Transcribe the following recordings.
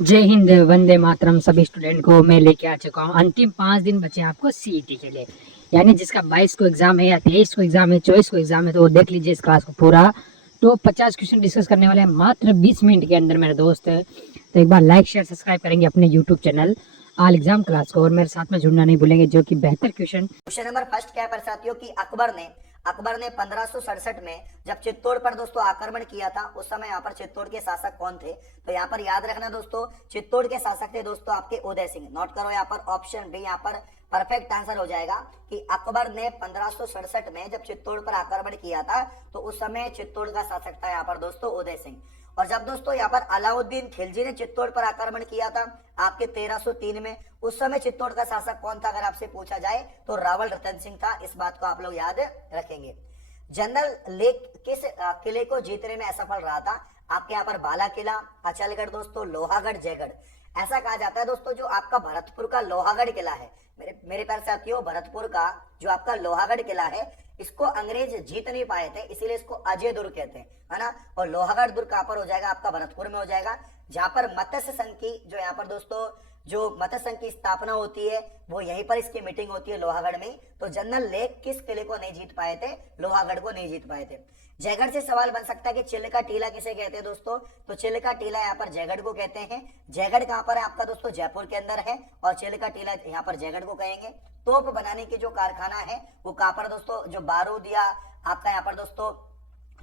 जय हिंद, वंदे मातरम। सभी स्टूडेंट को मैं लेके आ चुका हूँ। अंतिम 5 दिन बचे हैं आपको सीईटी के लिए, यानी जिसका 22 को एग्जाम है या 23 को एग्जाम है, 24 को एग्जाम है, तो वो देख लीजिए इस क्लास को पूरा। तो 50 क्वेश्चन डिस्कस करने वाले हैं मात्र 20 मिनट के अंदर मेरे दोस्त। तो एक बार लाइक शेयर सब्सक्राइब करेंगे अपने यूट्यूब चैनल आल एग्जाम क्लास को, और मेरे साथ में जुड़ना नहीं भूलेंगे, जो कि बेहतर क्वेश्चन नंबर फर्स्ट क्या है साथियों कि अकबर ने 1567 में जब चित्तौड़ पर दोस्तों आक्रमण किया था, उस समय यहाँ पर चित्तौड़ के शासक कौन थे? तो यहाँ पर याद रखना दोस्तों, चित्तौड़ के शासक थे दोस्तों आपके उदय सिंह। नोट करो यहाँ पर ऑप्शन बी यहाँ पर परफेक्ट आंसर हो जाएगा कि अकबर ने 1567 में जब चित्तौड़ पर आक्रमण किया था, तो उस समय चित्तौड़ का शासक था यहाँ पर दोस्तों उदय सिंह। और जब दोस्तों यहाँ पर अलाउद्दीन खिलजी ने चित्तौड़ पर आक्रमण किया था आपके 1303 में, उस समय चित्तौड़ का शासक कौन था? अगर आपसे पूछा जाए तो रावल रतन सिंह था। इस बात को आप लोग याद रखेंगे। जनरल लेक किस किले को जीतने में असफल रहा था? आपके यहाँ पर बाला किला, अचलगढ़ दोस्तों, लोहागढ़, जयगढ़। ऐसा कहा जाता है दोस्तों, जो आपका भरतपुर का लोहागढ़ किला है, मेरे प्यारे साथियों, भरतपुर का जो आपका लोहागढ़ किला है, इसको अंग्रेज जीत नहीं पाए थे, इसीलिए इसको अजय दुर्ग कहते हैं, है ना। और लोहागढ़ दुर्ग कहां पर हो जाएगा? आपका भरतपुर में हो जाएगा, जहां पर मत्स्य संघ की जो यहाँ पर दोस्तों जो मत्स्य संघ की स्थापना होती है, वो यहीं पर इसकी मीटिंग होती है लोहागढ़ में। तो जनरल लेक किस किले को नहीं जीत पाए थे? लोहागढ़ को नहीं जीत पाए थे। जयगढ़ से सवाल बन सकता है कि चिल्का टीला किसे कहते हैं दोस्तों? तो चिल्का टीला यहाँ पर जयगढ़ को कहते हैं। जयगढ़ कहां पर है आपका दोस्तों? जयपुर के अंदर है, और चिल्का टीला यहाँ पर जयगढ़ को कहेंगे। तोप बनाने की जो कारखाना है वो कहां पर दोस्तों? जो बारूद या आपका यहाँ पर दोस्तों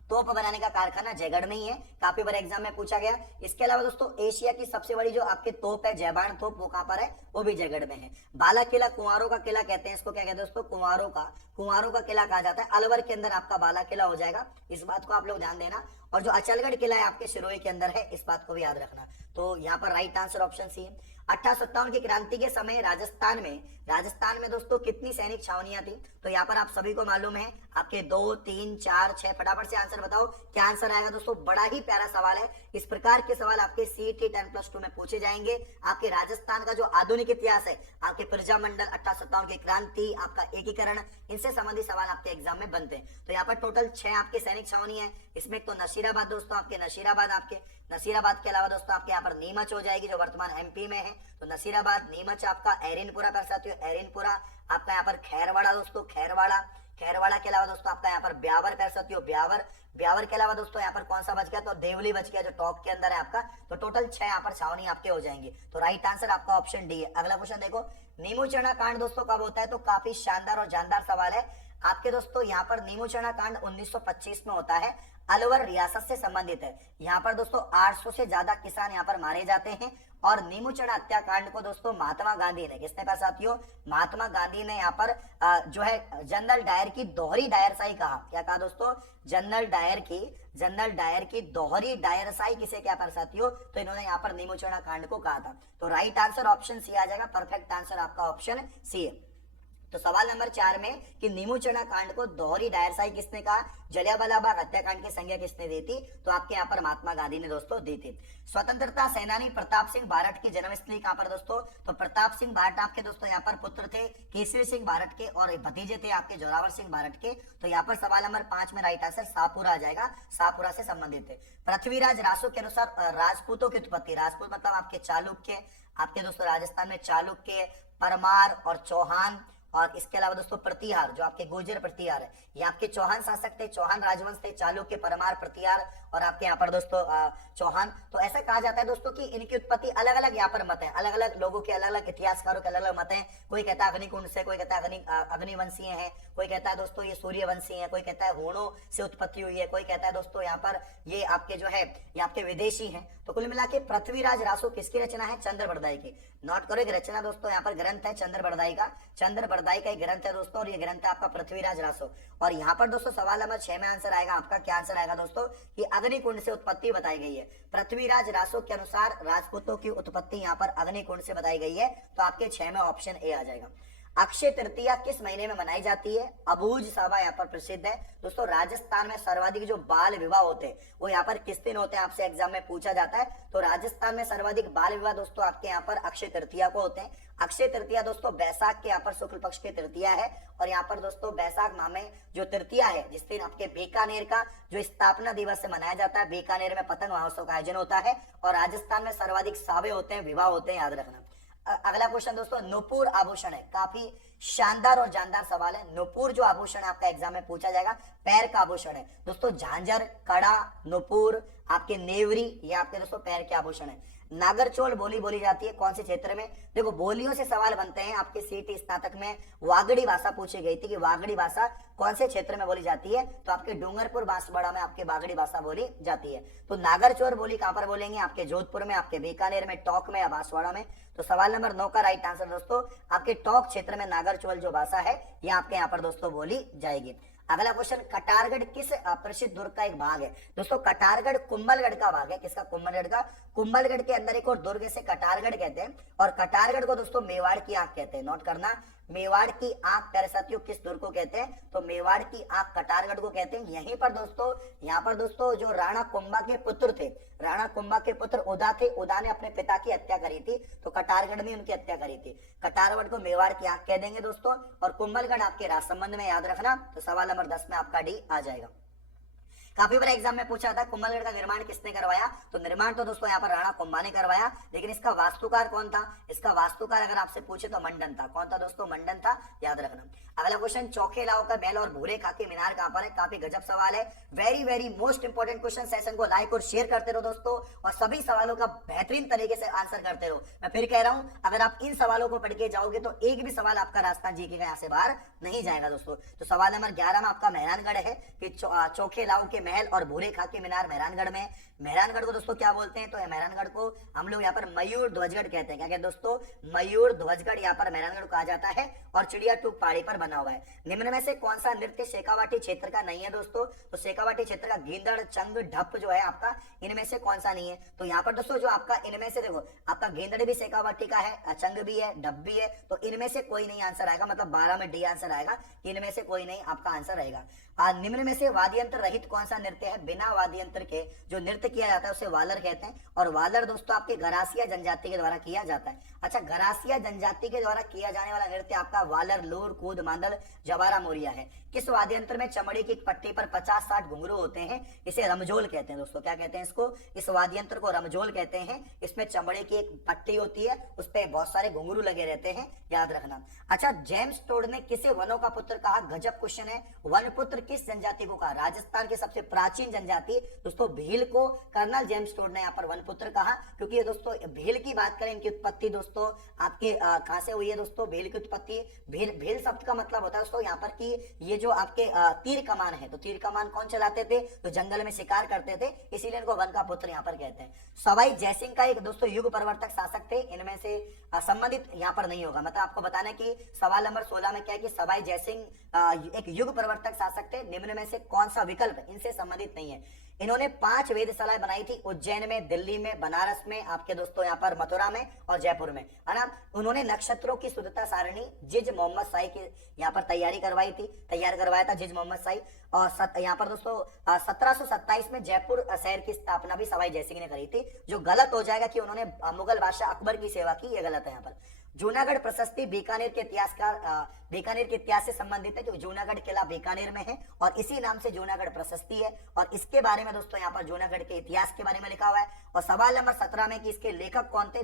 तोप बनाने का कारखाना जयगढ़ में ही है, काफी बार एग्जाम में पूछा गया। इसके अलावा दोस्तों एशिया की सबसे बड़ी जो आपके तोप है, जयबान तोप, वो कहां पर है? वो भी जयगढ़ में है। बाला किला कुंवारों का किला कहते हैं, इसको क्या कहते हैं दोस्तों? कुंवारों का किला कहा जाता है। अलवर के अंदर आपका बाला किला हो जाएगा, इस बात को आप लोग ध्यान देना। और जो अचलगढ़ किला है आपके सिरोही के अंदर है, इस बात को भी याद रखना। तो यहाँ पर राइट आंसर ऑप्शन सी है। 1857 की क्रांति के समय राजस्थान में दोस्तों कितनी सैनिक छावनियां थी? तो यहाँ पर आप सभी को मालूम है, आपके 2, 3, 4, 6, फटाफट से आंसर बताओ क्या आंसर आएगा दोस्तों। बड़ा ही प्यारा सवाल है। इस प्रकार के सवाल आपके सीईटी 10+2 में पूछे जाएंगे। आपके राजस्थान का जो आधुनिक इतिहास है, आपके प्रजामंडल, 1857 की क्रांति, आपका एकीकरण, इनसे संबंधित सवाल आपके एग्जाम में बनते हैं। तो यहाँ पर टोटल 6 आपके सैनिक छावनी है। इसमें तो नशीराबाद दोस्तों, आपके नशीराबाद के अलावा दोस्तों आपके यहाँ पर नीमच हो जाएगी, जो वर्तमान एमपी में है। तो नसीराबाद, नीमच, आपका एरिनपुरा कर सकते हो, एरिनपुरा, आपका यहाँ पर खैरवाड़ा दोस्तों, खैरवाड़ा के अलावा दोस्तों आपका यहाँ पर ब्यावर कर सकते हो, ब्यावर के अलावा दोस्तों यहाँ पर कौन सा बच गया? तो देवली बच गया, जो टॉप के अंदर है आपका। तो टोटल 6 यहाँ पर छावनी आपके हो जाएंगे। तो राइट आंसर आपका ऑप्शन डी है। अगला क्वेश्चन देखो, नीमू चना कांड दोस्तों कब होता है? तो काफी शानदार और जानदार सवाल है आपके दोस्तों। यहाँ पर नीमू चना कांड 1925 में होता है, अलवर रियासत से संबंधित है। यहाँ पर दोस्तों 800 से ज्यादा किसान यहाँ पर मारे जाते हैं। और नीमू चना हत्याकांड को दोस्तों महात्मा गांधी ने, किसने कहा साथियों? महात्मा गांधी ने यहाँ पर जो है जनरल डायर की दोहरी डायरशाही कहा। क्या कहा दोस्तों? जनरल डायर की दोहरी डायरशाही किसे क्या पर साथियों? तो इन्होंने यहाँ पर नीमू चना कांड को कहा था। तो राइट आंसर ऑप्शन सी आ जाएगा। परफेक्ट आंसर आपका ऑप्शन सी है। तो सवाल नंबर 4 में कि नीमू चना कांड को दोहरी डायरशाही किसने कहा? जलियांवाला बाग हत्याकांड की संज्ञा किसने दी थी? तो आपके यहाँ पर महात्मा गांधी ने दोस्तों दी थी। स्वतंत्रता सेनानी प्रताप सिंह बारट की जन्मस्थली कहां पर दोस्तों? तो प्रताप सिंह बारट आपके दोस्तों यहाँ पर पुत्र थे केसरी सिंह बारट के, और भतीजे थे आपके जोरावर सिंह बारट के। तो यहाँ पर सवाल नंबर 5 में राइट आंसर शाहपुरा आ जाएगा, शाहपुरा से संबंधित है। पृथ्वीराज रासो के अनुसार राजपूतों की उत्पत्ति, राजपूत मतलब आपके चालुक्य, आपके दोस्तों राजस्थान में चालुक्य, परमार और चौहान, और इसके अलावा दोस्तों प्रतिहार, जो आपके गुर्जर प्रतिहार है, ये आपके चौहान शासक थे, चौहान राजवंश थे, चालुक्य, परमार, प्रतिहार, और आपके यहाँ पर दोस्तों चौहान। तो ऐसा कहा जाता है दोस्तों कि इनकी उत्पत्ति अलग अलग यहाँ पर मत है, अलग अलग लोगों के, अलग अलग इतिहासकारों के अलग अलग मत है। कोई कहता है अग्निकुंड से, कोई कहता है अग्निवंशीय है, कोई कहता है दोस्तों ये सूर्यवंशी है, कोई कहता है होणों से उत्पत्ति हुई है, कोई कहता है दोस्तों यहाँ पर ये आपके जो है ये आपके विदेशी हैं। तो कुल मिला के पृथ्वीराज रासो किसकी रचना है? चंद्र बरदाई की। नोट करो, एक रचना दोस्तों यहाँ पर ग्रंथ है चंद्र बरदाई का एक ग्रंथ है दोस्तों, और ये ग्रंथ है आपका पृथ्वीराज रासो। और यहाँ पर दोस्तों सवाल नंबर 6 में आंसर आएगा आपका, क्या आंसर आएगा दोस्तों? कि अग्निकुंड से उत्पत्ति बताई गई है। पृथ्वीराज रासो के अनुसार राजपूतों की उत्पत्ति यहाँ पर अग्निकुंड से बताई गई है। तो आपके 6 में ऑप्शन ए आ जाएगा। अक्षय तृतीया किस महीने में मनाई जाती है? अबूझ सावा यहाँ पर प्रसिद्ध है दोस्तों। राजस्थान में सर्वाधिक जो बाल विवाह होते हैं वो यहाँ पर किस दिन होते हैं, आपसे एग्जाम में पूछा जाता है। तो राजस्थान में सर्वाधिक बाल विवाह दोस्तों आपके यहाँ पर अक्षय तृतीया को होते हैं। अक्षय तृतीया दोस्तों बैसाख के यहाँ पर शुक्ल पक्ष की तृतीया है, और यहाँ पर दोस्तों बैसाख माह में जो तृतीया है जिस दिन आपके बीकानेर का जो स्थापना दिवस से मनाया जाता है, बीकानेर में पतंग महोत्सव का आयोजन होता है, और राजस्थान में सर्वाधिक सावे होते हैं, विवाह होते हैं, याद रखना। अगला क्वेश्चन दोस्तों, नुपुर आभूषण है, काफी शानदार और जानदार सवाल है। नुपुर जो आभूषण है आपका एग्जाम में पूछा जाएगा, पैर का आभूषण है दोस्तों। झांझर, कड़ा, नुपुर, आपके नेवरी, ये आपके दोस्तों पैर के आभूषण है। नागरचोल बोली बोली जाती है कौन से क्षेत्र में? देखो बोलियों से सवाल बनते हैं आपके सीटी स्नातक में। वागड़ी भाषा पूछी गई थी कि वागड़ी भाषा कौन से क्षेत्र में बोली जाती है, तो आपके डूंगरपुर बांसवाड़ा में आपके वागड़ी भाषा बोली जाती है। तो नागरचोल बोली कहां पर बोलेंगे? आपके जोधपुर में, आपके बीकानेर में, टोंक में या बांसवाड़ा में। तो सवाल नंबर 9 का राइट आंसर दोस्तों आपके टोंक क्षेत्र में नागरचोल जो भाषा है ये आपके यहाँ पर दोस्तों बोली जाएगी। अगला क्वेश्चन, कटारगढ़ किस प्रसिद्ध दुर्ग का एक भाग है? दोस्तों कटारगढ़ कुंभलगढ़ का भाग है। किसका? कुंभलगढ़ का। कुंभलगढ़ के अंदर एक और दुर्ग से कटारगढ़ कहते हैं, और कटारगढ़ को दोस्तों मेवाड़ की आंख कहते हैं। नोट करना, मेवाड़ की आंख प्यारे साथियों किस दुर्ग को कहते हैं? तो मेवाड़ की आंख कटारगढ़ को कहते हैं। यहीं पर दोस्तों यहाँ पर दोस्तों जो राणा कुंभा के पुत्र थे, राणा कुंभा के पुत्र उदा थे, उदा ने अपने पिता की हत्या करी थी, तो कटारगढ़ में उनकी हत्या करी थी। कटारगढ़ को मेवाड़ की आंख कह देंगे दोस्तों, और कुंभलगढ़ आपके राजसमंद में, याद रखना। तो सवाल नंबर 10 में आपका डी आ जाएगा। काफी बार एग्जाम में पूछा था कुंभलगढ़ का निर्माण किसने करवाया? तो निर्माण तो दोस्तों यहाँ पर राणा कुंभा ने करवाया, लेकिन इसका वास्तुकार कौन था? इसका वास्तुकार अगर आपसे पूछे तो मंडन था। कौन था दोस्तों? मंडन था, याद रखना। अगला क्वेश्चन, चौखे लाओ का महल और भूरे खाके मीनार कहां पर है? काफी गजब सवाल है, very very most important question. Session को लाइक और शेयर करते रहो दोस्तों, और सभी सवालों का बेहतरीन तरीके से आंसर करते रहो। मैं फिर कह रहा हूं, अगर आप इन सवालों को पढ़ के जाओगे तो एक भी सवाल आपका राजस्थान जीके का यहाँ से बाहर नहीं जाएगा दोस्तों। तो सवाल नंबर 11 में आपका मेहरानगढ़ है कि चौखे लाओ के महल और भूरे खाके मीनार मेहरानगढ़ में। मेहरानगढ़ को दोस्तों क्या बोलते हैं? तो मेहरानगढ़ को हम लोग यहाँ पर मयूर ध्वजगढ़ कहते हैं। क्या कहते हैं दोस्तों? मयूर ध्वजगढ़ यहाँ पर मेहरानगढ़ कहा जाता है, और चिड़िया टूक पहाड़ी पर बना हुआ है। निम्न में से कौन सा नृत्य शेखावाटी क्षेत्र का नहीं है दोस्तों? तो शेखावाटी क्षेत्र का गींदड़, चंग, ढप जो है आपका, इनमें से कौन सा नहीं है? तो यहाँ पर दोस्तों जो आपका इनमें से देखो, आपका गेंदड़ भी शेखावाटी का है, चंग भी है, ढप भी है, तो इनमें से कोई नहीं आंसर आएगा। मतलब 12 में डी आंसर आएगा, इनमें से कोई नहीं आपका आंसर रहेगा। निम्न में से वाद्यंत्र रहित कौन सा नृत्य है? बिना वाद्यंत्र के जो नृत्य किया जाता है उसे वालर कहते हैं, और वालर दोस्तों आपके गरासिया जनजाति के द्वारा किया जाता है। अच्छा, गरासिया जनजाति के द्वारा किया जाने वाला नृत्य आपका वालर, लोर, कूद, मांदल, जवारा मोरिया है। किस वाद्यंत्र में चमड़ी की पट्टी पर 50-60 घुंघरू होते हैं? इसे रमजोल कहते हैं दोस्तों। क्या कहते हैं इसको? इस वाद्यंत्र को रमजोल कहते हैं। इसमें चमड़े की एक पट्टी होती है, उस पर बहुत सारे घुंघरू लगे रहते हैं, याद रखना। अच्छा, जेम्स टोड ने किसे वनों का पुत्र कहा? गजब क्वेश्चन है। वन पुत्र किस जनजाति को कहा? राजस्थान की सबसे प्राचीन जनजाति दोस्तों भील को कर्नल जेम्स टोड ने यहाँ पर वन पुत्र कहा, क्योंकि ये दोस्तों भील की बात करें, इनकी उत्पत्ति दोस्तों आपके कहां से हुई है दोस्तों? भील की उत्पत्ति, भील शब्द का मतलब होता है दोस्तों यहाँ पर कि ये जो आपके तीर कमान है, तो तीर कमान कौन चलाते थे? तो जंगल में शिकार करते थे, इसीलिए इनको वन का पुत्र यहाँ पर कहते हैं। सवाई जयसिंह का एक दोस्तों युग प्रवर्तक शासक थे, इनमें से संबंधित यहाँ पर नहीं होगा। मतलब आपको बताना कि सवाल नंबर 16 में क्या है कि सवाई जयसिंह एक युग प्रवर्तक शासक थे, निम्न में से कौन सा विकल्प इनसे संबंधित नहीं है? इन्होंने 5 वेधशालाएं बनाई थी, उज्जैन में, दिल्ली में, बनारस में, आपके दोस्तों यहाँ पर मथुरा में और जयपुर में, है ना। उन्होंने नक्षत्रों की शुद्धता सारणी जिज मोहम्मद शाही की यहाँ पर तैयार करवाया था जिज मोहम्मद शाही। और यहाँ पर दोस्तों 1727 में जयपुर शहर की स्थापना भी सवाई जयसिंह ने करी थी। जो गलत हो जाएगा कि उन्होंने मुगल बादशाह अकबर की सेवा की, ये गलत है यहाँ पर। जूनागढ़ प्रशस्ति बीकानेर के इतिहास से संबंधित है, क्योंकि जूनागढ़ किला बीकानेर में है और इसी नाम से जूनागढ़ प्रशस्ति है। और इसके बारे में दोस्तों यहाँ पर जूनागढ़ के इतिहास के बारे में लिखा हुआ है। और सवाल नंबर 17 में कि इसके लेखक कौन थे?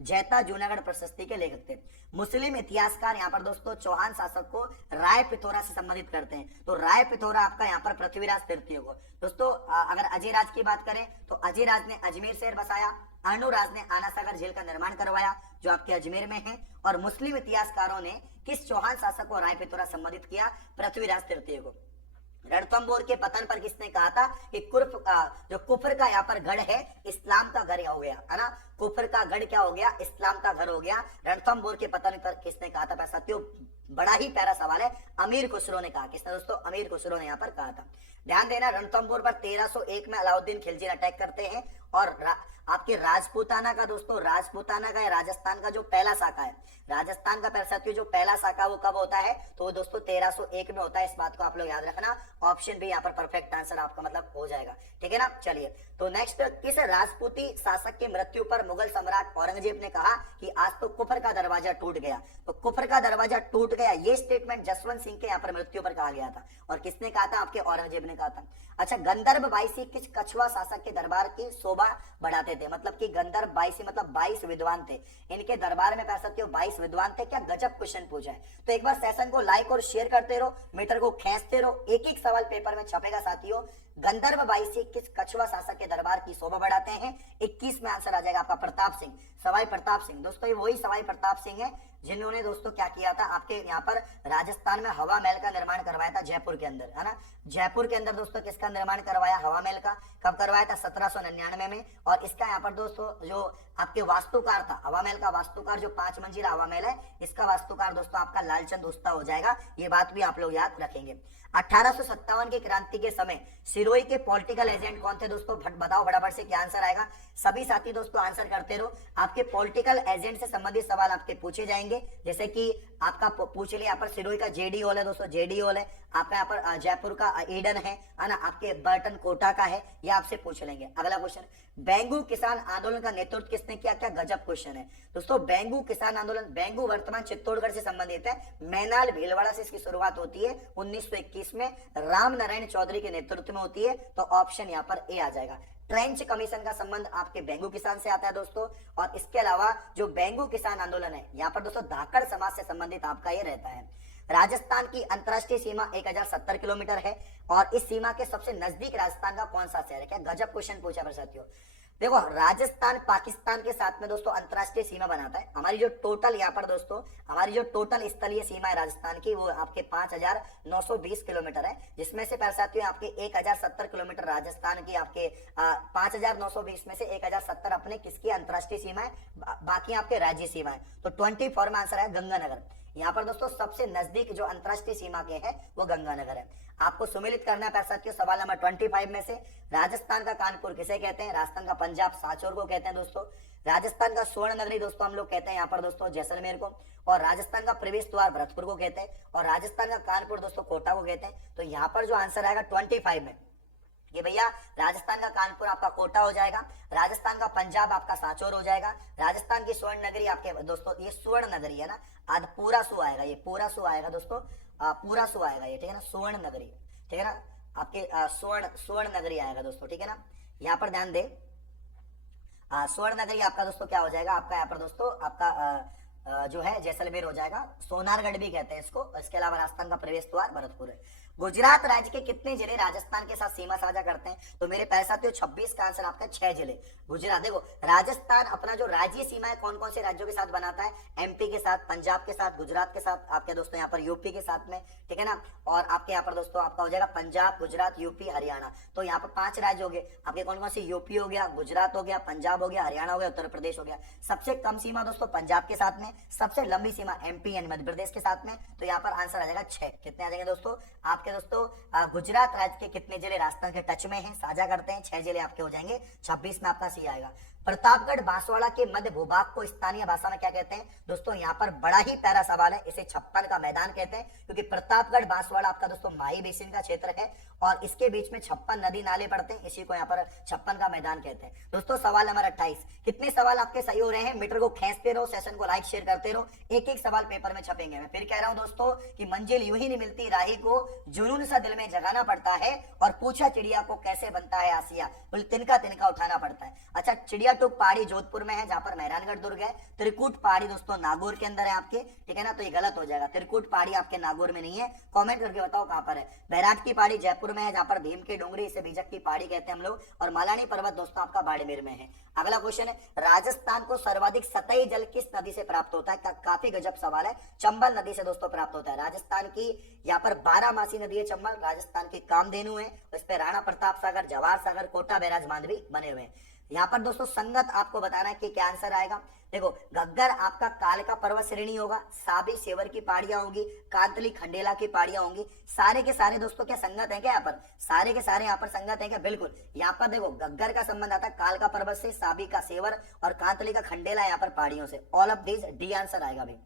जैता जूनागढ़ प्रशस्ति के लेखक थे। मुस्लिम इतिहासकार यहाँ पर दोस्तों चौहान शासक को राय पिथौरा से संबंधित करते हैं, तो राय पिथौरा आपका यहाँ पर पृथ्वीराज तृतीय को। दोस्तों अगर अजयराज की बात करें तो अजयराज ने अजमेर शहर बसाया, अर्णोराज ने आना सागर झील का निर्माण करवाया जो आपके अजमेर में है। और मुस्लिम इतिहासकारों ने किस चौहान शासक को राय पिथौरा संबंधित किया? पृथ्वीराज तृतीय को। रणथंभौर के पतन पर किसने कहा था कि जो कुफर का यहाँ पर गढ़ है इस्लाम का गढ़ हो गया, है ना। कुफर का गढ़ क्या हो गया, इस्लाम का घर हो गया। रणथंभौर के पतन पर किसने कहा था साथियों, बड़ा ही प्यारा सवाल है, अमीर खुसरो ने कहा। किसने दोस्तों, अमीर खुसरो ने यहाँ पर कहा था। ध्यान देना, रणथंभौर पर 1301 में अलाउद्दीन खिलजी अटैक करते हैं और आपके राजपूताना का दोस्तों, राजपूताना का राजस्थान का जो पहला शाखा है, राजस्थान का साथियों जो पहला शाखा वो कब होता है, तो दोस्तों 1301 में होता है। इस बात को आप लोग याद रखना। ऑप्शन भी यहाँ पर परफेक्ट आंसर आपका मतलब हो जाएगा, ठीक है ना। चलिए, तो नेक्स्ट, किस राजपूती शासक की मृत्यु पर मुगल सम्राट औरंगजेब ने कहा कि आज तो कुफर का दरवाजा टूट गया। तो कुफर का दरवाजा टूट गया, ये स्टेटमेंट जसवंत सिंह के यहाँ पर मृत्यु पर कहा गया था। और किसने कहा था, आपके औरंगजेब ने कहा था। अच्छा, गंधर्व बाईसी किस कछुआ शासक के दरबार की शोभा बढ़ाते थे, मतलब कि गंधर्व बाईसी मतलब 22 विद्वान थे, इनके दरबार में पैसा 22 विद्वान थे। क्या गजब क्वेश्चन पूछा है। तो एक बार सेशन को लाइक और शेयर करते रहो, मीटर को खींचते रहो, एक एक सवाल पेपर में छपेगा साथियों। गंधर्व बाईसी किस कछुआ शासक के दरबार की शोभा बढ़ाते हैं, 21 में आंसर आ जाएगा आपका प्रताप सिंह, सवाई प्रताप सिंह। दोस्तों ये वही सवाई प्रताप सिंह है जिन्होंने दोस्तों क्या किया था, आपके यहाँ पर राजस्थान में हवा महल का निर्माण करवाया था, जयपुर के अंदर, है ना। जयपुर के अंदर दोस्तों किसका निर्माण करवाया, हवा महल का। कब करवाया था, 1799 में। और इसका यहाँ पर दोस्तों जो आपके वास्तुकार था, हवा महल का वास्तुकार, जो 5 मंजिला हवा महल है, इसका वास्तुकार दोस्तों आपका लालचंद उस्ता हो जाएगा। ये बात भी आप लोग याद रखेंगे। 1857 की क्रांति के समय सिरोही के पॉलिटिकल एजेंट कौन थे दोस्तों, बताओ फटाफट से क्या आंसर आएगा। सभी साथी दोस्तों आंसर करते रहो। आपके पॉलिटिकल एजेंट से संबंधित सवाल आपके पूछे जाएंगे, जैसे कि आपका पूछ लिया यहाँ पर सिरोही का जेडी हॉल है दोस्तों, जेडी हॉल है आपका, यहाँ पर जयपुर का ईडन है ना, आपके बर्टन कोटा का है, ये आपसे पूछ लेंगे। अगला क्वेश्चन, बेंगू किसान आंदोलन का नेतृत्व किसने किया, क्या गजब क्वेश्चन है दोस्तों। बेंगू किसान आंदोलन, बेंगू वर्तमान चित्तौड़गढ़ से संबंधित है, मैनाल भीलवाड़ा से इसकी शुरुआत होती है 1921 में, राम नारायण चौधरी के नेतृत्व में होती है। तो ऑप्शन यहाँ पर ए आ जाएगा। ट्रेंच कमीशन का संबंध आपके बेंगू किसान से आता है दोस्तों। और इसके अलावा जो बेंगू किसान आंदोलन है, यहाँ पर दोस्तों धाकड़ समाज से संबंधित आपका ये रहता है। राजस्थान की अंतरराष्ट्रीय सीमा 1070 किलोमीटर है और इस सीमा के सबसे नजदीक राजस्थान का कौन सा शहर है, क्या गजब क्वेश्चन पूछा है साथियों। देखो, राजस्थान पाकिस्तान के साथ में दोस्तों अंतरराष्ट्रीय सीमा बनाता है। हमारी जो टोटल यहाँ पर दोस्तों, हमारी जो टोटल स्थलीय सीमा है राजस्थान की, वो आपके 5920 किलोमीटर है, जिसमें से साथियों आपके 1070 किलोमीटर राजस्थान की, आपके 5920 में से 1070 अपने किसकी अंतरराष्ट्रीय सीमा है, बाकी आपके राज्य सीमा है। तो 24 में आंसर है गंगानगर। यहाँ पर दोस्तों सबसे नजदीक जो अंतरराष्ट्रीय सीमा के है वो गंगानगर है। आपको सुमेलित करना है साथियों सवाल नंबर 25 में से। राजस्थान का कानपुर किसे कहते हैं, राजस्थान का पंजाब सांचौर को कहते हैं दोस्तों। राजस्थान का स्वर्ण नगरी दोस्तों हम लोग कहते हैं यहाँ पर दोस्तों जैसलमेर को। और राजस्थान का प्रवेश द्वार भरतपुर को कहते हैं। और राजस्थान का कानपुर दोस्तों कोटा को कहते हैं। तो यहाँ पर जो आंसर आएगा 25 में, ये भैया राजस्थान का कानपुर आपका कोटा हो जाएगा, राजस्थान का पंजाब आपका सांचौर हो जाएगा, राजस्थान की स्वर्ण नगरी आपके दोस्तों ये स्वर्ण नगरी है ना, आज पूरा सु आएगा, ये पूरा सु आएगा दोस्तों, पूरा सु आएगा ये, ठीक है ना, स्वर्ण नगरी, ठीक है ना, आपके स्वर्ण नगरी आएगा दोस्तों, ठीक है ना। यहाँ पर ध्यान दे, स्वर्ण नगरी आपका दोस्तों क्या हो जाएगा, आपका यहाँ पर दोस्तों आपका जो है जैसलमेर हो जाएगा, सोनारगढ़ भी कहते हैं इसको। इसके अलावा राजस्थान का प्रवेश द्वार भरतपुर है। गुजरात राज्य के कितने जिले राजस्थान के साथ सीमा साझा करते हैं, तो मेरे प्यारे साथियों 26 का आंसर आपका 6 जिले। गुजरात, देखो राजस्थान अपना जो राज्य सीमा है कौन कौन से राज्यों के साथ बनाता है, एमपी के साथ, पंजाब के साथ, गुजरात के साथ, आपके दोस्तों यहाँ पर यूपी के साथ में, ठीक है ना। और आपके यहाँ पर दोस्तों आपका हो जाएगा पंजाब, गुजरात, यूपी, हरियाणा। तो यहाँ पर 5 राज्य हो गए आपके, कौन कौन से, यूपी हो गया, गुजरात हो गया, पंजाब हो गया, हरियाणा हो गया, उत्तर प्रदेश हो गया। सबसे कम सीमा दोस्तों पंजाब के साथ में, सबसे लंबी सीमा एमपी यानी मध्य प्रदेश के साथ में। तो यहाँ पर आंसर आ जाएगा 6। कितने आ जाएंगे दोस्तों आपके दोस्तों, गुजरात राज्य के कितने जिले राजस्थान के टच में हैं, साझा करते हैं, 6 जिले आपके हो जाएंगे। 26 में आपका सी आएगा। प्रतापगढ़ बांसवाड़ा के मध्य भूभाग को स्थानीय भाषा में क्या कहते हैं दोस्तों, यहाँ पर बड़ा ही प्यारा सवाल है, इसे छप्पन का मैदान कहते हैं, क्योंकि प्रतापगढ़ बांसवाड़ा आपका दोस्तों माही बेसिन का क्षेत्र है और इसके बीच में 56 नदी नाले पड़ते हैं, इसी को यहाँ पर छप्पन का मैदान कहते हैं दोस्तों। सवाल नंबर 28, कितने सवाल आपके सही हो रहे हैं, मीटर को खींचते रहो, सेशन को लाइक शेयर करते रहो, एक एक सवाल पेपर में छपेंगे। मैं फिर कह रहा हूं दोस्तों कि मंजिल यूं ही नहीं मिलती, राही को जुनून सा दिल में जगाना पड़ता है, और पूछा चिड़िया को कैसे बनता है आसिया, बोले तिनका तिनका उठाना पड़ता है। अच्छा, चिड़िया टूक पहाड़ी जोधपुर में है, जहां पर मेहरानगढ़ दुर्ग है। त्रिकुट पहाड़ी दोस्तों नागौर के अंदर है आपके, ठीक है ना, तो ये गलत हो जाएगा, त्रिकुट पहाड़ी आपके नागौर में नहीं है। कमेंट करके बताओ कहां पर है। बैराट की पहाड़ी जयपुर में है, जहां पर भीम की डोंगरी, इसे बीजक की पहाड़ी कहते हैं हम लोग। और मालानी पर्वत दोस्तों आपका बाड़मेर में है। अगला क्वेश्चन है, राजस्थान को सर्वाधिक सतही जल किस नदी से प्राप्त होता है, काफी गजब सवाल है, चंबल नदी से दोस्तों प्राप्त होता है। राजस्थान की यहाँ पर 12 नदी है चंबल, राजस्थान की कामधेनु है, इस पे राणा प्रताप सागर, जवाहर सागर, कोटा बैराज, मांडवी बने हुए हैं। यहाँ पर दोस्तों संगत आपको बताना है कि क्या आंसर आएगा। देखो घग्गर आपका काल का पर्वत श्रेणी होगा, साबी सेवर की पहाड़ियां होंगी, कांतली खंडेला की पहाड़ियां होंगी। सारे के सारे दोस्तों क्या संगत है क्या यहाँ पर? सारे के सारे यहाँ पर संगत है क्या? बिल्कुल। यहाँ पर देखो घग्गर का संबंध आता है काल का पर्वत से, साबी का सेवर और कांतली का खंडेला यहाँ पर पहाड़ियों से। All of this D answer आएगा भाई।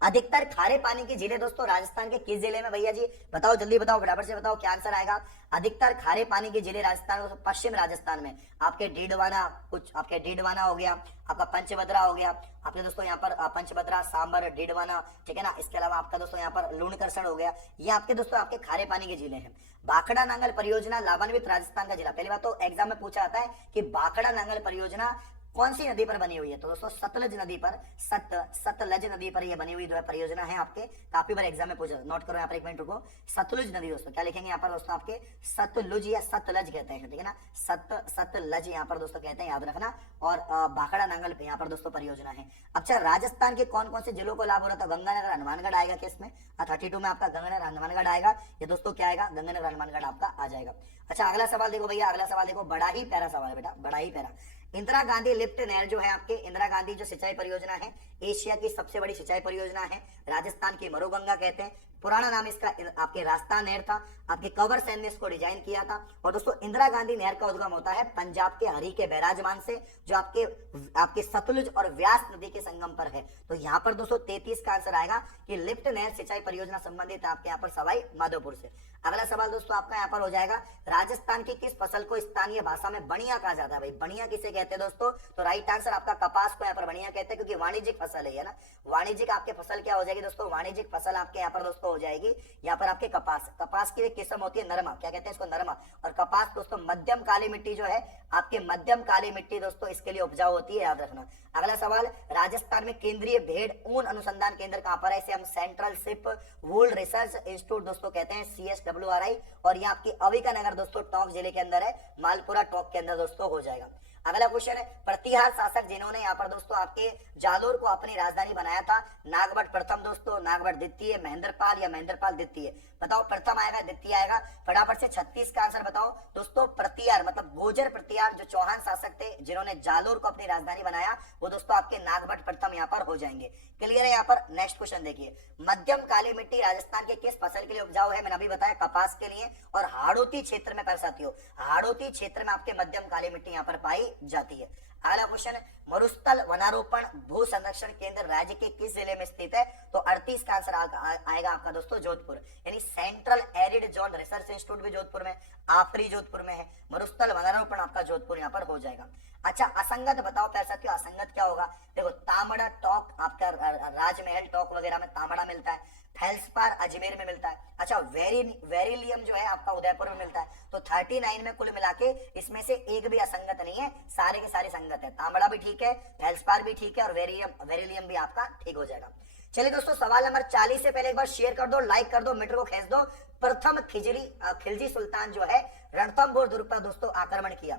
अधिकतर खारे पानी की झीलें दोस्तों राजस्थान के किस जिले में? भैया जी बताओ, जल्दी बताओ, फटाफट से बताओ क्या आंसर आएगा। अधिकतर खारे पानी की झीलें राजस्थान, पश्चिम राजस्थान में आपके डीडवाना, कुछ आपके डीडवाना हो गया, आपका पंचभद्रा हो गया, आपके दोस्तों यहाँ पर पंचभद्रा, सांबर, डीडवाना, ठीक है ना। इसके अलावा आपका दोस्तों यहाँ पर लूणकरसण हो गया। ये आपके दोस्तों आपके खारे पानी की झीलें हैं। भाखड़ा नांगल परियोजना लाभान्वित राजस्थान का जिला। पहली बात तो एग्जाम में पूछा जाता है कि भाखड़ा नांगल परियोजना कौन सी नदी पर बनी हुई है? तो दोस्तों सतलज नदी पर, सतलज नदी पर यह बनी हुई जो है परियोजना है आपके। काफी बार एग्जाम में पूछा, नोट करो यहाँ पर, एक मिनट रुको। सतलुज नदी दोस्तों क्या लिखेंगे यहाँ पर दोस्तों? आपके सतलुज या सतलज कहते हैं, ठीक है ना। सतलज यहाँ पर दोस्तों कहते हैं, याद रखना। और भाखड़ा नांगल पे यहाँ पर दोस्तों परियोजना है। अच्छा राजस्थान के कौन कौन से जिलों को लाभ हो रहा था? गंगानगर हनुमानगढ़ आएगा क्या इसमें? 32 में आपका गंगानगर हनुमानगढ़ आएगा। ये दोस्तों क्या आएगा? गंगानगर हनुमानगढ़ आपका आ जाएगा। अच्छा अगला सवाल देखो भैया, अगला सवाल देखो, बड़ा ही प्यारा सवाल है बेटा, बड़ा ही प्यारा। इंदिरा गांधी लिफ्ट नहर जो है आपके, इंदिरा गांधी जो सिंचाई परियोजना है, एशिया की सबसे बड़ी सिंचाई परियोजना है। राजस्थान की मरुगंगा कहते हैं। पुराना नाम इसका आपके राजस्थान नहर था। आपके कंवर सेन ने इसको डिजाइन किया था। और दोस्तों इंदिरा गांधी नहर का उद्गम होता है पंजाब के हरी के बैराजमान से, जो आपके सतलुज और व्यास नदी के संगम पर है। तो यहाँ पर दोस्तों 33 का आंसर आएगा कि लिफ्ट नहर सिंचाई परियोजना संबंधित आपके यहाँ पर सवाई माधोपुर से। अगला सवाल दोस्तों आपका यहाँ पर हो जाएगा, राजस्थान की किस फसल को स्थानीय भाषा में बढ़िया कहा जाता है? भाई बढ़िया किसे कहते हैं दोस्तों? तो राइट आंसर आपका कपास को यहाँ पर बढ़िया कहते हैं, क्योंकि वाणिज्यिक फसल है ना। वाणिज्यिक आपके फसल क्या हो जाएगी दोस्तों? वाणिज्यिक फसल आपके यहाँ पर दोस्तों हो जाएगी यहाँ पर आपके कपास। कपास की एक किस्म होती है नरमा, क्या कहते हैं इसको? नरमा। और कपास दोस्तों मध्यम काली मिट्टी जो है आपके, मध्यम काली मिट्टी दोस्तों इसके लिए उपजाऊ होती है, याद रखना। अगला सवाल, राजस्थान में केंद्रीय भेड़ ऊन अनुसंधान केंद्र कहां पर है? इसे हम सेंट्रल शिप वूल रिसर्च इंस्टीट्यूट दोस्तों कहते हैं, CSWRI। और ये आपकी अविका नगर दोस्तों टोंक जिले के अंदर है, मालपुरा टोंक के अंदर दोस्तों हो जाएगा। अगला क्वेश्चन है, प्रतिहार शासक जिन्होंने यहाँ पर दोस्तों आपके जालोर को अपनी राजधानी बनाया था, नागभट्ट प्रथम दोस्तों, नागभट्ट द्वितीय, महेंद्रपाल या महेंद्रपाल द्वितीय? बताओ प्रथम आएगा द्वितीय आएगा? फटाफट से 36 का आंसर बताओ दोस्तों। प्रतिहार मतलब गोजर प्रतिहार जो चौहान शासक थे जिन्होंने जालोर को अपनी राजधानी बनाया, वो दोस्तों आपके नागभट्ट प्रथम यहाँ पर हो जाएंगे। क्लियर है यहाँ पर? नेक्स्ट क्वेश्चन देखिए, मध्यम काली मिट्टी राजस्थान के किस फसल के लिए उपजाऊ है? मैंने अभी बताया कपास के लिए। और हाड़ौती क्षेत्र में साथियों, हाड़ौती क्षेत्र में आपके मध्यम काली मिट्टी यहाँ पर पाई जाती है। अगला क्वेश्चन, मरुस्थल वनारोपण भू संरक्षण केंद्र राज्य के किस जिले में स्थित है? तो 38 का आंसर आएगा आपका दोस्तों जोधपुर, यानी central arid zone research institute भी जोधपुर में, आफरी जोधपुर में है, मरुस्थल वनारोपण आपका जोधपुर यहाँ पर हो जाएगा। अच्छा असंगत बताओ पैर साथियों, असंगत क्या होगा? देखो तांबड़ा टॉक आपका राजमहल टॉक वगैरह में तांबड़ा मिलता है, फेल्सपार अजमेर में मिलता है। अच्छा वेरिलियम जो है आपका उदयपुर में मिलता है। तो 39 में कुल मिला के इसमें से एक भी असंगत नहीं है, सारे के सारे संगत है। तांबड़ा भी ठीक है, फेल्सपार भी ठीक है, और वेरिलियम भी आपका ठीक हो जाएगा। चलिए दोस्तों सवाल नंबर 40 से पहले एक बार शेयर कर दो, लाइक कर दो, मीटर को खींच दो। प्रथम खिलजी सुल्तान जो है रणथंभौर दुर्ग पर दोस्तों आक्रमण किया।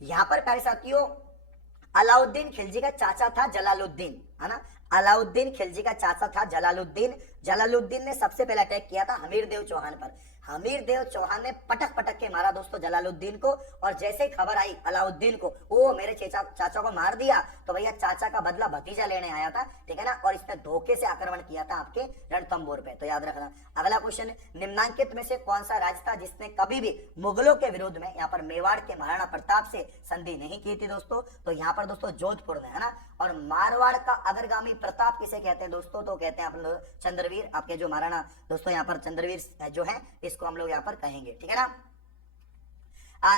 यहाँ पर प्यारे साथियों अलाउद्दीन खिलजी का चाचा था जलालुद्दीन, है ना। अलाउद्दीन खिलजी का चाचा था जलालुद्दीन। जलालुद्दीन ने सबसे पहले अटैक किया था हमीर देव चौहान पर। हमीर देव चौहान ने पटक पटक के मारा दोस्तों जलालुद्दीन को, और जैसे ही खबर आई अलाउद्दीन को, ओ मेरे चाचा को मार दिया, तो भैया चाचा का बदला भतीजा लेने आया था, ठीक है ना। और इसने धोखे से आक्रमण किया था आपके रणथंभौर पे, तो याद रखना। अगला क्वेश्चन, निम्नांकित में से कौन सा राज्य था जिसने कभी भी मुगलों के विरोध में यहाँ पर मेवाड़ के महाराणा प्रताप से संधि नहीं की थी दोस्तों? तो यहाँ पर दोस्तों जोधपुर ने, है ना। और मारवाड़ का अग्रगामी प्रताप किसे कहते हैं दोस्तों? तो कहते हैं अपन चंद्रवीर, आपके जो महाराणा दोस्तों यहाँ पर चंद्रवीर जो है इसको हम लोग यहाँ पर कहेंगे, ठीक है ना।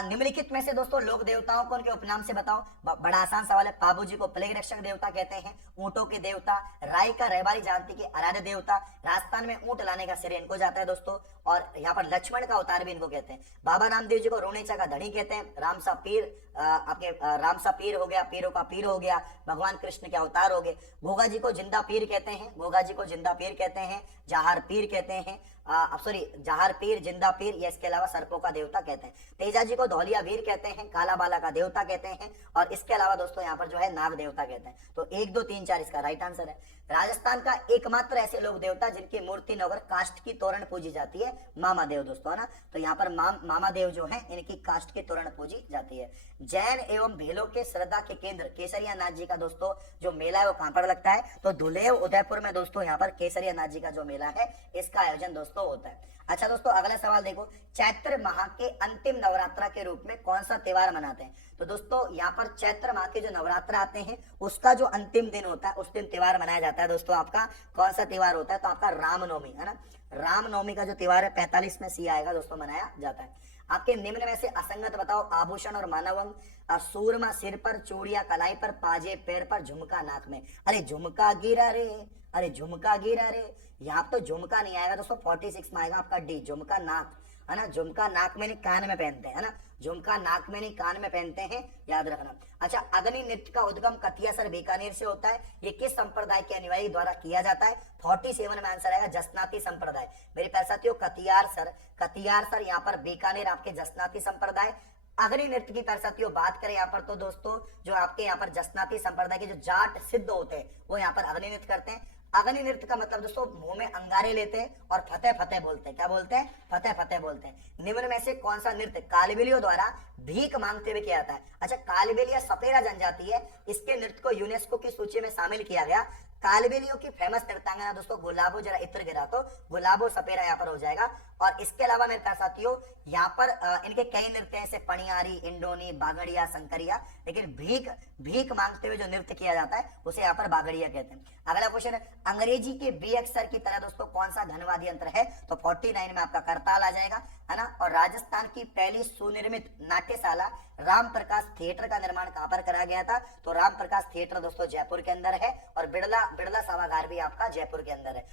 निम्नलिखित में से दोस्तों लोक देवताओं को उनके उपनाम से बताओ। बड़ा आसान सवाल है। बाबू जी को प्लेग रक्षक देवता कहते हैं, ऊंटों के देवता, राय का रहबारी जानती के आराध्य देवता, राजस्थान में ऊंट लाने का श्रेय इनको जाता है दोस्तों। और यहाँ पर लक्ष्मण का अवतार भी इनको कहते हैं। बाबा रामदेव जी को रोनेचा का धनी कहते हैं, रामसा पीर आपके रामसा पीर हो गया, पीरों का पीर हो गया, भगवान कृष्ण के अवतार हो गए। घोगा जी को जिंदा पीर कहते हैं, घोगा जी को जिंदा पीर कहते हैं, जहार पीर कहते हैं, जहार पीर, जिंदा पीर, ये इसके अलावा सर्पों का देवता कहते हैं। तेजा जी को धौलिया वीर कहते हैं, काला बाला का देवता कहते हैं, और इसके अलावा दोस्तों यहाँ पर जो है नाग देवता कहते हैं। तो 1 2 3 4 इसका राइट आंसर है। राजस्थान का एकमात्र ऐसे लोक देवता जिनकी मूर्ति नगर काष्ठ की तोरण पूजी जाती है, मामा देव दोस्तों, है ना। तो यहाँ पर मामा देव जो है इनकी काष्ठ की तोरण पूजी जाती है। जैन एवं भेलों के श्रद्धा के केंद्र केसरिया नाथ जी का दोस्तों जो मेला है वो कहां पर लगता है, तो धुलेव उदयपुर में दोस्तों यहाँ पर केसरिया नाथ जी का जो मेला है इसका आयोजन दोस्तों होता है। अच्छा दोस्तों अगला सवाल देखो, चैत्र माह के अंतिम नवरात्रा के रूप में कौन सा त्योहार मनाते हैं, तो दोस्तों यहाँ पर चैत्र माह के जो नवरात्र आते हैं उसका जो अंतिम दिन होता है उस दिन त्योहार मनाया जाता है दोस्तों। आपका कौन सा त्योहार होता है, तो आपका रामनवमी है ना, रामनवमी का जो त्योहार है 45 में सी आएगा दोस्तों, मनाया जाता है। आपके निम्न में से असंगत बताओ, आभूषण और मानव अंग, सूरमा सिर पर, चूड़िया कलाई पर, पाजे पैर पर, झुमका नाक में। अरे झुमका गिरा रे, अरे झुमका गिरा रे, यहाँ तो झुमका नहीं आएगा दोस्तों, 46 में आएगा आपका डी, झुमका नाक है ना, झुमका नाक में नहीं कान में पहनते हैं ना, झुमका नाक में नहीं कान में पहनते हैं, याद रखना। अच्छा अग्नि नृत्य का उद्गम कतियासर बीकानेर से होता है, ये किस संप्रदाय के अनुयायी द्वारा किया जाता है, 47 में आंसर आएगा जसनाती संप्रदाय। मेरे प्यारे साथियों कतियार सर यहाँ पर बीकानेर आपके जसनाती संप्रदाय। अग्नि नृत्य की प्यारे साथियों बात करें यहाँ पर तो दोस्तों जो आपके यहाँ पर जसनाती संप्रदाय के जो जाट सिद्ध होते हैं वो यहाँ पर अग्नि नृत्य करते हैं। अग्नि नृत्य का मतलब दोस्तों मुंह में अंगारे लेते हैं और फतेह फतेह बोलते हैं, क्या बोलते हैं, फतेह फतेह बोलते हैं। निम्न में से कौन सा नृत्य कालबेलियों द्वारा भीख मांगते हुए किया जाता है। अच्छा कालबेलिया सपेरा जनजाति है, इसके नृत्य को यूनेस्को की सूची में शामिल किया गया। कालबेलियों की फेमस नृत्यांगना दोस्तों गुलाबो, जरा इत्र गिरा तो गुलाबो सपेरा यहाँ पर हो जाएगा। और इसके अलावा मेरे प्यारे साथियों यहाँ पर इनके कई नृत्य हैं जैसे पणियारी, इंडोनी, बागड़िया, संकरिया, लेकिन भीख मांगते हुए जो नृत्य किया जाता है उसे यहाँ पर बागड़िया कहते हैं। अगला क्वेश्चन है, अंग्रेजी के बी अक्षर की तरह दोस्तों कौन सा धनवादी यंत्र है, तो 49 में आपका करताल आ जाएगा है ना। और राजस्थान की पहली सुनिर्मित नाट्यशाला राम प्रकाश थिएटर का निर्माण कहां पर करा गया था, तो राम प्रकाश थिएटर दोस्तों जयपुर के अंदर है। और बिड़ला सभागार भी आपका जयपुर के अंदर है।